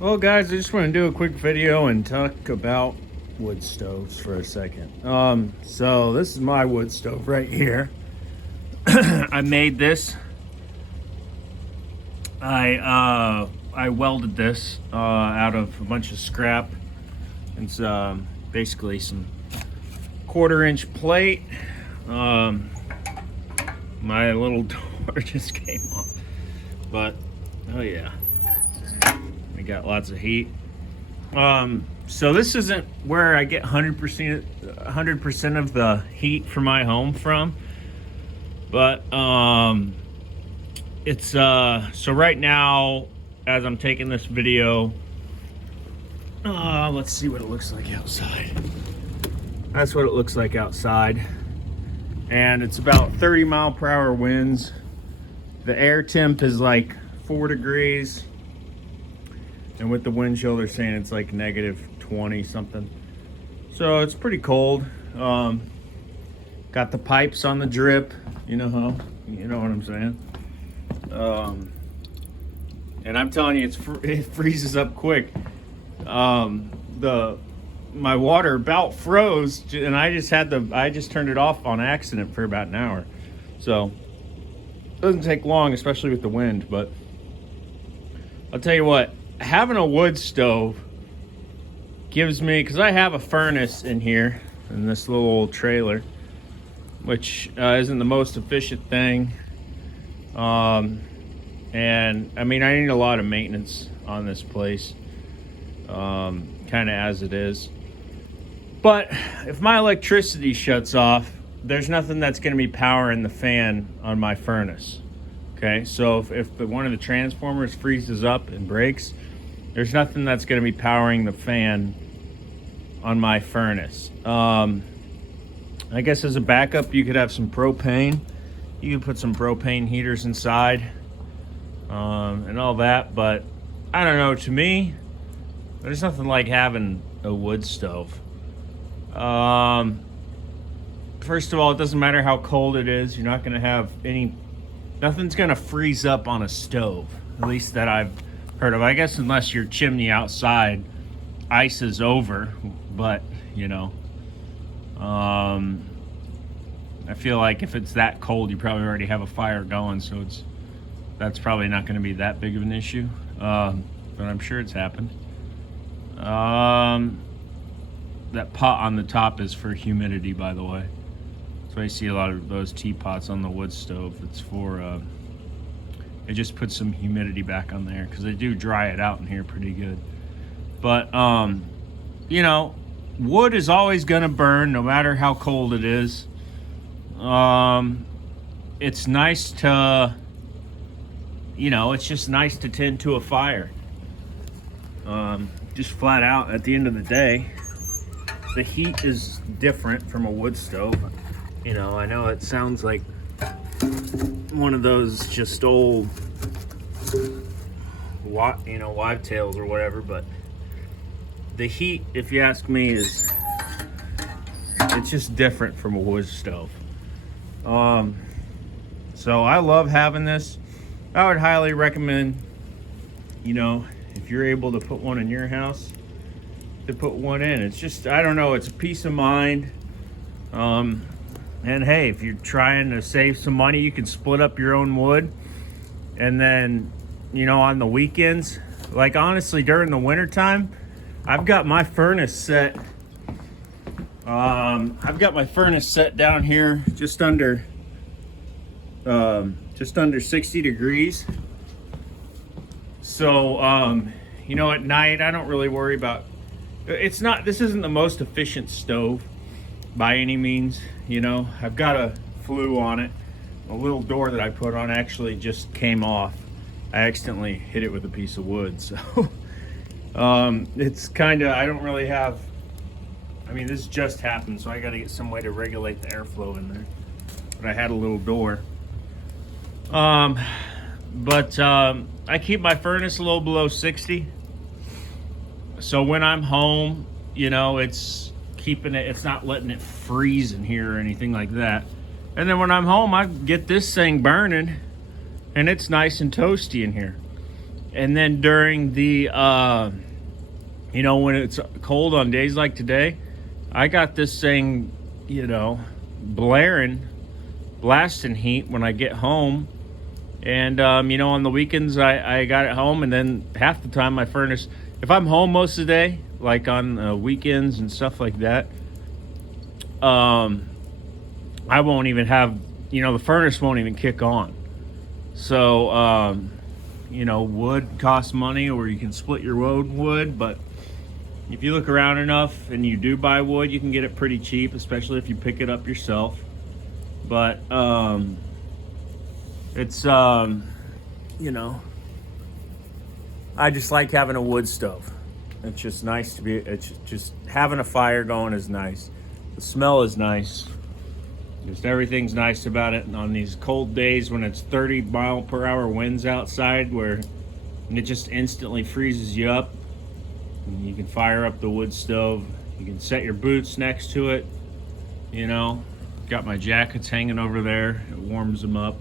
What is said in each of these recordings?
Well, guys, I just want to do a quick video and talk about wood stoves for a second. So this is my wood stove right here. I made this. I welded this out of a bunch of scrap. It's basically some 1/4-inch plate. My little door just came off, but oh yeah. I got lots of heat. So this isn't where I get 100% of the heat for my home from, but it's so right now as I'm taking this video, let's see what it looks like outside. That's what it looks like outside, and it's about 30-mile-per-hour winds. The air temp is like 4 degrees. And with the wind chill, they're saying it's like -20 something. So it's pretty cold. Got the pipes on the drip. You know what I'm saying. And I'm telling you, it freezes up quick. My water about froze, and I just turned it off on accident for about an hour. So it doesn't take long, especially with the wind. But I'll tell you what. Having a wood stove gives me, because I have a furnace in here in this little old trailer, which isn't the most efficient thing, and I mean I need a lot of maintenance on this place, kind of as it is. But if my electricity shuts off, there's nothing that's going to be powering the fan on my furnace. Okay, so if one of the transformers freezes up and breaks, there's nothing that's going to be powering the fan on my furnace. I guess as a backup, you could have some propane. You could put some propane heaters inside and all that. But I don't know, to me, there's nothing like having a wood stove. First of all, it doesn't matter how cold it is. You're not going to have nothing's going to freeze up on a stove, at least that I've heard of. I guess unless your chimney outside ices over, but I feel like if it's that cold, you probably already have a fire going, so that's probably not going to be that big of an issue. But I'm sure it's happened. That pot on the top is for humidity, by the way. So I see a lot of those teapots on the wood stove. It's for it just puts some humidity back on there, because they do dry it out in here pretty good. But wood is always gonna burn no matter how cold it is. It's nice to it's just nice to tend to a fire. Just flat out, at the end of the day, the heat is different from a wood stove. I know it sounds like one of those just old wives' tales or whatever, but the heat, if you ask me, it's just different from a wood stove. So I love having this. I would highly recommend, if you're able to put one in your house, to put one in. It's just, I don't know, it's a peace of mind. And hey, if you're trying to save some money, you can split up your own wood. And then, on the weekends, like honestly, during the winter time, I've got my furnace set. I've got my furnace set down here just under 60 degrees. So, at night, I don't really worry about, this isn't the most efficient stove by any means. I've got a flue on it. A little door that I put on actually just came off. I accidentally hit it with a piece of wood. So it's kind of, I don't really have, this just happened, so I got to get some way to regulate the airflow in there. But I had a little door. But I keep my furnace a little below 60. So when I'm home, it's keeping it, it's not letting it freeze in here or anything like that. And then when I'm home, I get this thing burning, and it's nice and toasty in here. And then during the when it's cold on days like today, I got this thing, blasting heat when I get home. And on the weekends I got it home, and then half the time my furnace, if I'm home most of the day, like on weekends and stuff like that, I won't even have, the furnace won't even kick on. So wood costs money, or you can split your own wood, but if you look around enough and you do buy wood, you can get it pretty cheap, especially if you pick it up yourself. But it's I just like having a wood stove. It's just nice to be, it's just having a fire going is nice. The smell is nice. Just everything's nice about it. And on these cold days when it's 30-mile-per-hour winds outside, where it just instantly freezes you up, and you can fire up the wood stove. You can set your boots next to it. Got my jackets hanging over there. It warms them up.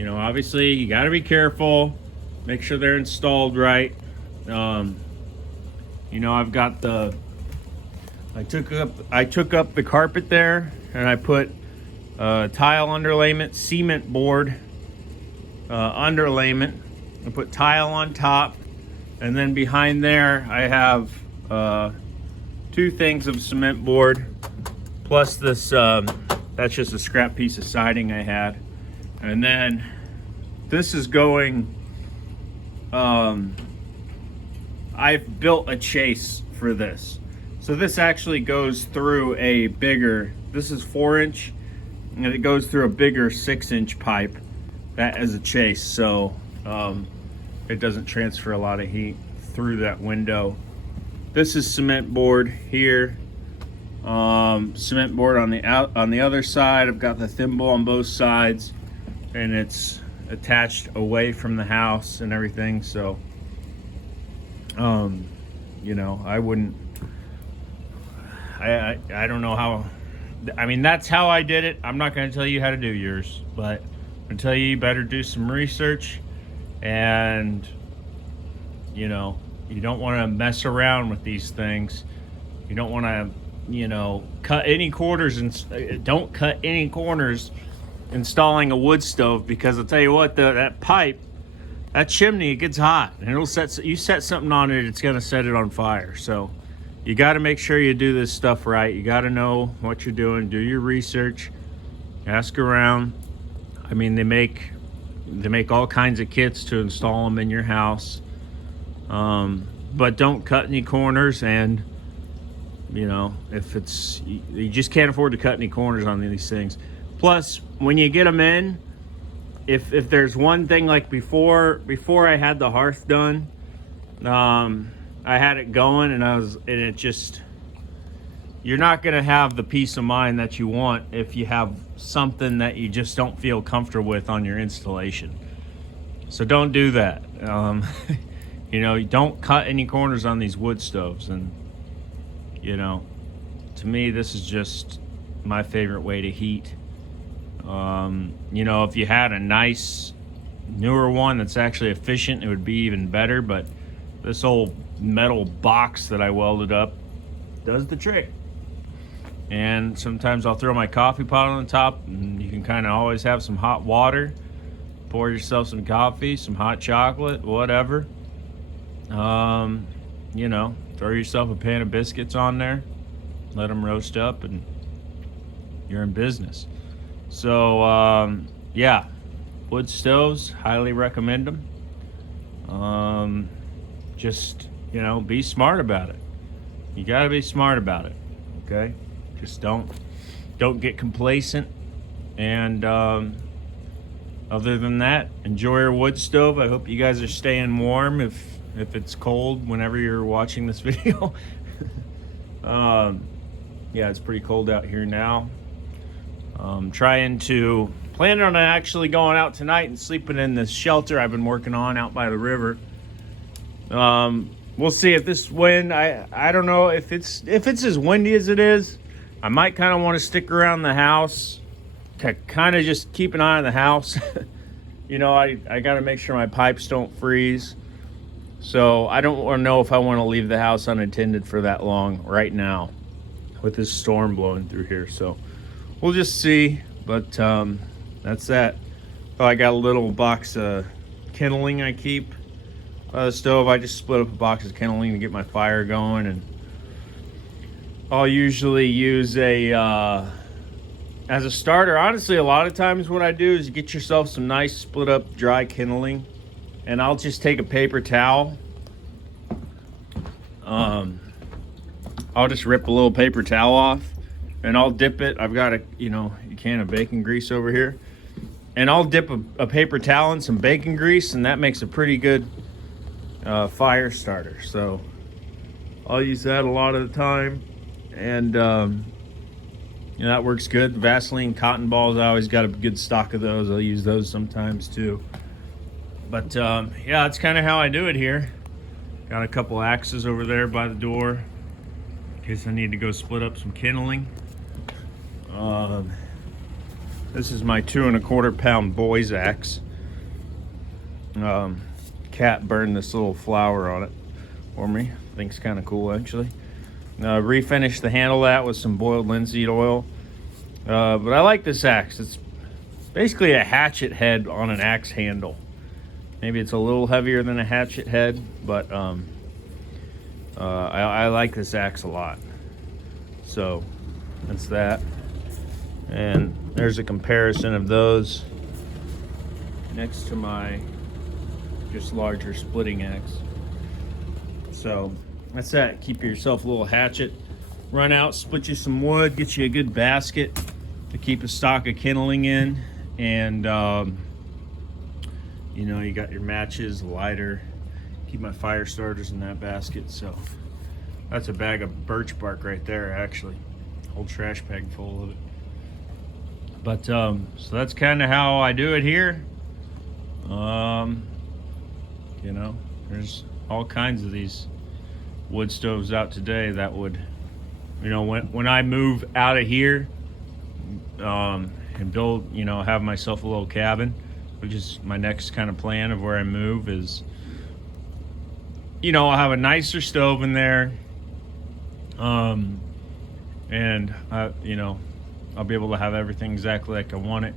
Obviously you got to be careful. Make sure they're installed right. I've got I took up the carpet there, and I put tile underlayment, cement board underlayment. I put tile on top, and then behind there I have 2 things of cement board, plus this, that's just a scrap piece of siding I had. And then this is going, I've built a chase for this. So this actually goes through a bigger, this is 4-inch, and it goes through a bigger 6-inch pipe that as a chase. So it doesn't transfer a lot of heat through that window. This is cement board here. Cement board on the other side. I've got the thimble on both sides, and it's attached away from the house and everything. So I wouldn't, I don't know how, that's how I did it. I'm not going to tell you how to do yours, but I'm going to tell you better do some research. And you don't want to mess around with these things. You don't want to cut any corners, and don't cut any corners installing a wood stove, because I'll tell you what, that pipe, that chimney, it gets hot, and you set something on it, it's going to set it on fire. So you got to make sure you do this stuff right. You got to know what you're doing. Do your research. Ask around. They make all kinds of kits to install them in your house. But don't cut any corners, and if you just can't afford to cut any corners on these things. Plus, when you get them in, if there's one thing, like before I had the hearth done, I had it going, and you're not going to have the peace of mind that you want if you have something that you just don't feel comfortable with on your installation. So don't do that. You don't cut any corners on these wood stoves. And to me, this is just my favorite way to heat. If you had a nice newer one that's actually efficient, it would be even better. But this old metal box that I welded up does the trick. And sometimes I'll throw my coffee pot on the top, and you can kind of always have some hot water. Pour yourself some coffee, some hot chocolate, whatever. Throw yourself a pan of biscuits on there, let them roast up, and you're in business. So wood stoves, highly recommend them. Just be smart about it. You got to be smart about it. Okay, just don't get complacent. And other than that, enjoy your wood stove. I hope you guys are staying warm if it's cold whenever you're watching this video. It's pretty cold out here now. Planning on actually going out tonight and sleeping in this shelter I've been working on out by the river. We'll see if this wind, I don't know if it's as windy as it is. I might kind of want to stick around the house to kind of just keep an eye on the house. I got to make sure my pipes don't freeze. So I don't know if I want to leave the house unattended for that long right now with this storm blowing through here. So we'll just see. But that's that. Oh, I got a little box of kindling I keep by the stove. I just split up a box of kindling to get my fire going, and I'll usually use a as a starter. Honestly, a lot of times what I do is get yourself some nice split up dry kindling, and I'll just take a paper towel. I'll just rip a little paper towel off, and I'll dip it. I've got a can of bacon grease over here, and I'll dip a paper towel in some bacon grease, and that makes a pretty good fire starter. So I'll use that a lot of the time, and that works good. Vaseline cotton balls, I always got a good stock of those. I'll use those sometimes too. But yeah, that's kind of how I do it here. Got a couple axes over there by the door in case I need to go split up some kindling. This is my 2 1/4 pound boy's axe. Cat burned this little flower on it for me. I think it's kind of cool, actually. Refinished the handle of that with some boiled linseed oil. But I like this axe. It's basically a hatchet head on an axe handle. Maybe it's a little heavier than a hatchet head, but I like this axe a lot. So that's that. And there's a comparison of those next to my just larger splitting axe. So that's that. Keep yourself a little hatchet. Run out, split you some wood, get you a good basket to keep a stock of kindling in, and you got your matches, lighter. Keep my fire starters in that basket. So that's a bag of birch bark right there, actually. Whole trash bag full of it. But so that's kind of how I do it here. There's all kinds of these wood stoves out today that would, when I move out of here and build, have myself a little cabin, which is my next kind of plan of where I move, is I'll have a nicer stove in there, and I'll be able to have everything exactly like I want it,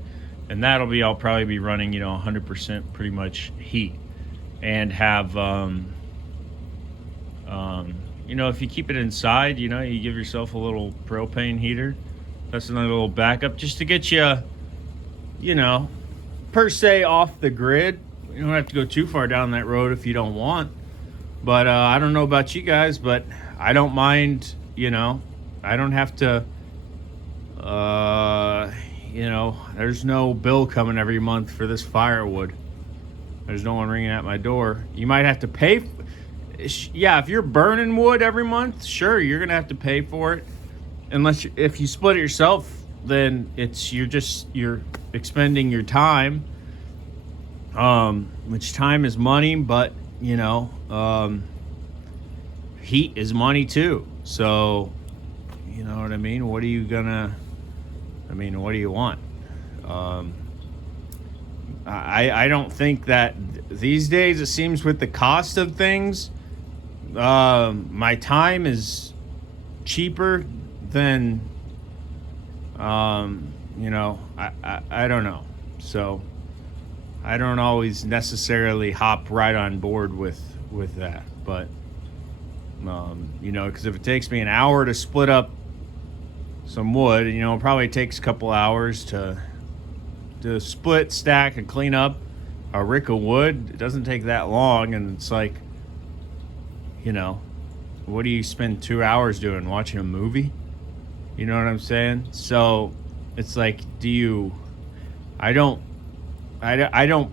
and I'll probably be running 100% pretty much heat, and have if you keep it inside, you give yourself a little propane heater. That's another little backup just to get you, per se off the grid. You don't have to go too far down that road if you don't want. But I don't know about you guys, but I don't mind, I don't have to, there's no bill coming every month for this firewood. There's no one ringing at my door. You might have to pay. Yeah, if you're burning wood every month, sure, you're gonna have to pay for it. If you split it yourself, then you're expending your time. Which time is money, but heat is money too. So, you know what I mean? What do you want? I don't think that these days, it seems with the cost of things, my time is cheaper than, I don't know. So I don't always necessarily hop right on board with that, but, because if it takes me an hour to split up some wood, it probably takes a couple hours to split, stack, and clean up a rick of wood. It doesn't take that long, and it's like, what do you spend 2 hours doing? Watching a movie? You know what I'm saying? So it's like, I don't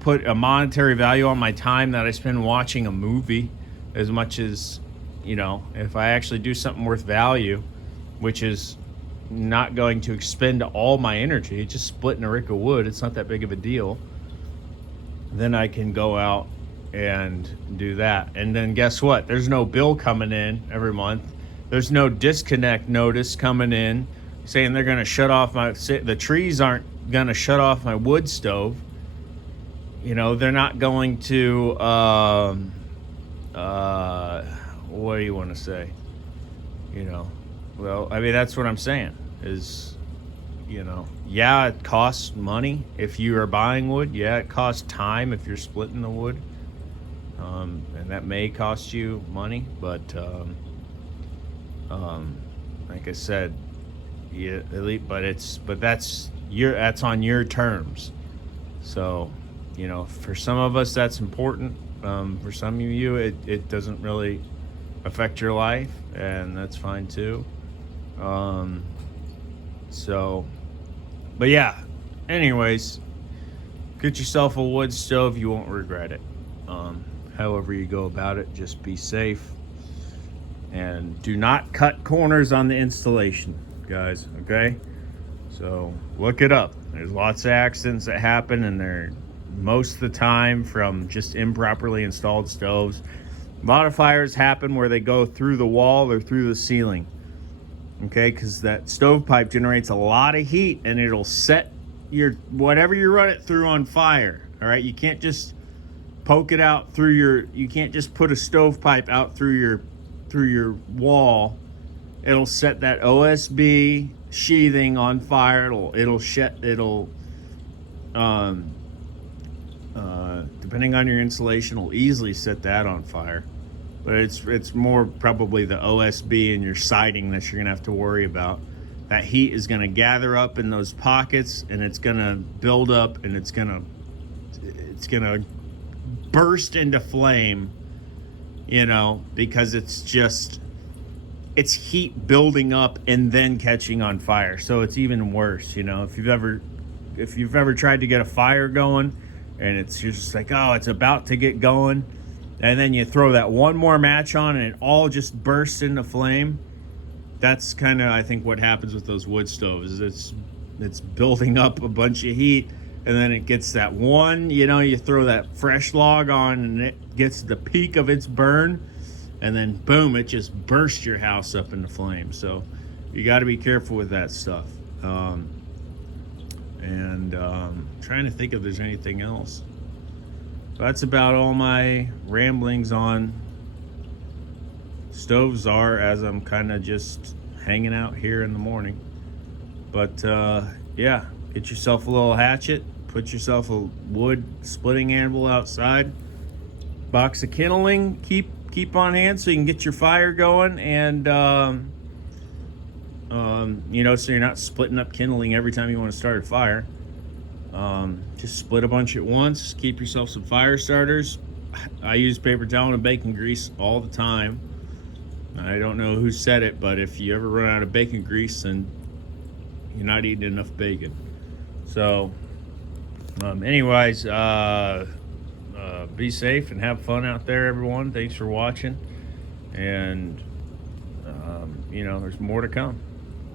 put a monetary value on my time that I spend watching a movie as much as, if I actually do something worth value, which is not going to expend all my energy, just splitting a rick of wood, it's not that big of a deal, then I can go out and do that. And then guess what? There's no bill coming in every month. There's no disconnect notice coming in saying they're going to shut off the trees aren't going to shut off my wood stove. They're not going to, what do you want to say? You know, well, I mean, that's what I'm saying is, you know, yeah, it costs money if you are buying wood. Yeah, it costs time if you're splitting the wood. And that may cost you money, but like I said, yeah, that's on your terms. So, you know, for some of us that's important. For some of you, it doesn't really affect your life, and that's fine too. So, but yeah. Anyways, get yourself a wood stove. You won't regret it. However you go about it, just be safe. And do not cut corners on the installation, guys, okay? So look it up. There's lots of accidents that happen, and they're most of the time from just improperly installed stoves. A lot of fires happen where they go through the wall or through the ceiling, okay? Because that stovepipe generates a lot of heat, and it'll set your whatever you run it through on fire, all right? You can't just poke it out through you can't just put a stovepipe out through your wall. It'll set that OSB sheathing on fire. Depending on your insulation, will easily set that on fire. But it's more probably the OSB and your siding that you're gonna have to worry about. That heat is gonna gather up in those pockets, and it's gonna build up, and it's gonna burst into flame, you know, because it's heat building up and then catching on fire. So it's even worse, you know. If you've ever tried to get a fire going, and you're just like, oh, it's about to get going, and then you throw that one more match on and it all just bursts into flame. That's kind of, I think, what happens with those wood stoves. Is it's building up a bunch of heat, and then it gets that one, you know, you throw that fresh log on and it gets the peak of its burn, and then boom, it just bursts your house up into flames. So you got to be careful with that stuff. Trying to think if there's anything else. That's about all my ramblings on stoves are, as I'm kind of just hanging out here in the morning. But yeah, get yourself a little hatchet, put yourself a wood splitting anvil outside, box of kindling, keep on hand so you can get your fire going, and you know, so you're not splitting up kindling every time you want to start a fire. Just split a bunch at once. Keep yourself some fire starters. I use paper towel and bacon grease all the time. I don't know who said it, but if you ever run out of bacon grease, then you're not eating enough bacon. So anyways, be safe and have fun out there, everyone. Thanks for watching, and you know, there's more to come.